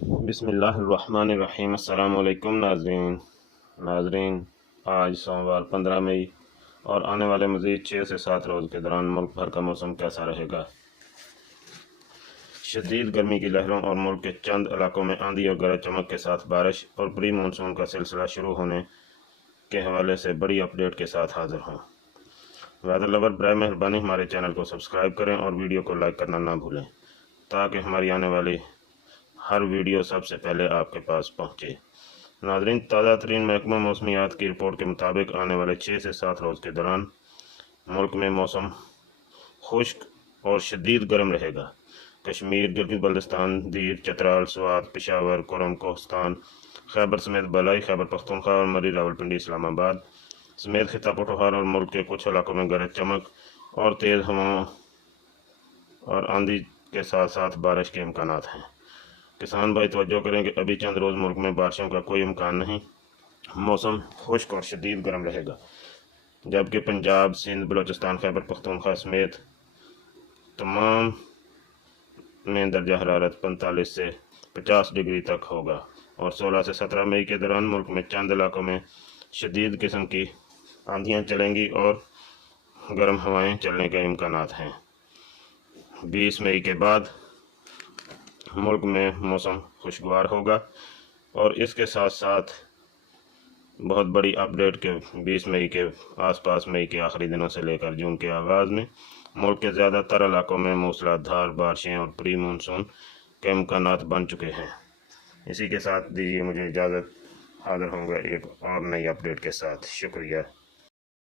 بسم اللہ الرحمن الرحیم۔ السلام علیکم ناظرین، آج سوموار 15 مئی اور آنے والے مزید 6 سے 7 روز کے دوران ملک بھر کا موسم کیسا رہے گا؟ شدید گرمی کی لہروں اور ملک کے چند علاقوں میں آندھی اور گرج چمک کے ساتھ بارش اور پری مونسون کا سلسلہ شروع ہونے کے حوالے سے بڑی اپ ڈیٹ کے ساتھ حاضر ہوں۔ ویدر لور برائے مہربانی ہمارے چینل کو سبسکرائب کریں اور ویڈیو کو لائک کرنا نہ بھولیں تاکہ ہماری آنے والی ہر ویڈیو سب سے پہلے آپ کے پاس پہنچے۔ ناظرین، تازہ ترین محکمہ موسمیات کی رپورٹ کے مطابق آنے والے 6 سے 7 روز کے دوران ملک میں موسم خشک اور شدید گرم رہے گا۔ کشمیر، گلگت بلتستان، دیر، چترال، سوات، پشاور، قرم کوہستان، خیبر سمیت بالائی خیبر پختونخوا اور مری راولپنڈی اسلام آباد سمیت خطہ پٹوہار اور ملک کے کچھ علاقوں میں گرج چمک اور تیز ہواؤں اور آندھی کے ساتھ ساتھ بارش کے امکانات ہیں۔ کسان بھائی توجہ کریں کہ ابھی چند روز ملک میں بارشوں کا کوئی امکان نہیں۔ موسم خشک اور شدید گرم رہے گا، جبکہ پنجاب، سندھ، بلوچستان، خیبر پختونخوا سمیت تمام میں درجہ حرارت 45 سے 50 ڈگری تک ہوگا، اور 16 سے 17 مئی کے دوران ملک میں چند علاقوں میں شدید قسم کی آندھیاں چلیں گی اور گرم ہوائیں چلنے کے امکانات ہیں۔ 20 مئی کے بعد ملک میں موسم خوشگوار ہوگا، اور اس کے ساتھ ساتھ بہت بڑی اپ ڈیٹ کے 20 مئی کے آس پاس، مئی کے آخری دنوں سے لے کر جون کے آغاز میں ملک کے زیادہ تر علاقوں میں موسلاد دھار بارشیں اور پری مونسون کے امکانات بن چکے ہیں۔ اسی کے ساتھ دیجیے مجھے اجازت، حاضر ہوں گا ایک اور نئی اپ ڈیٹ کے ساتھ۔ شکریہ۔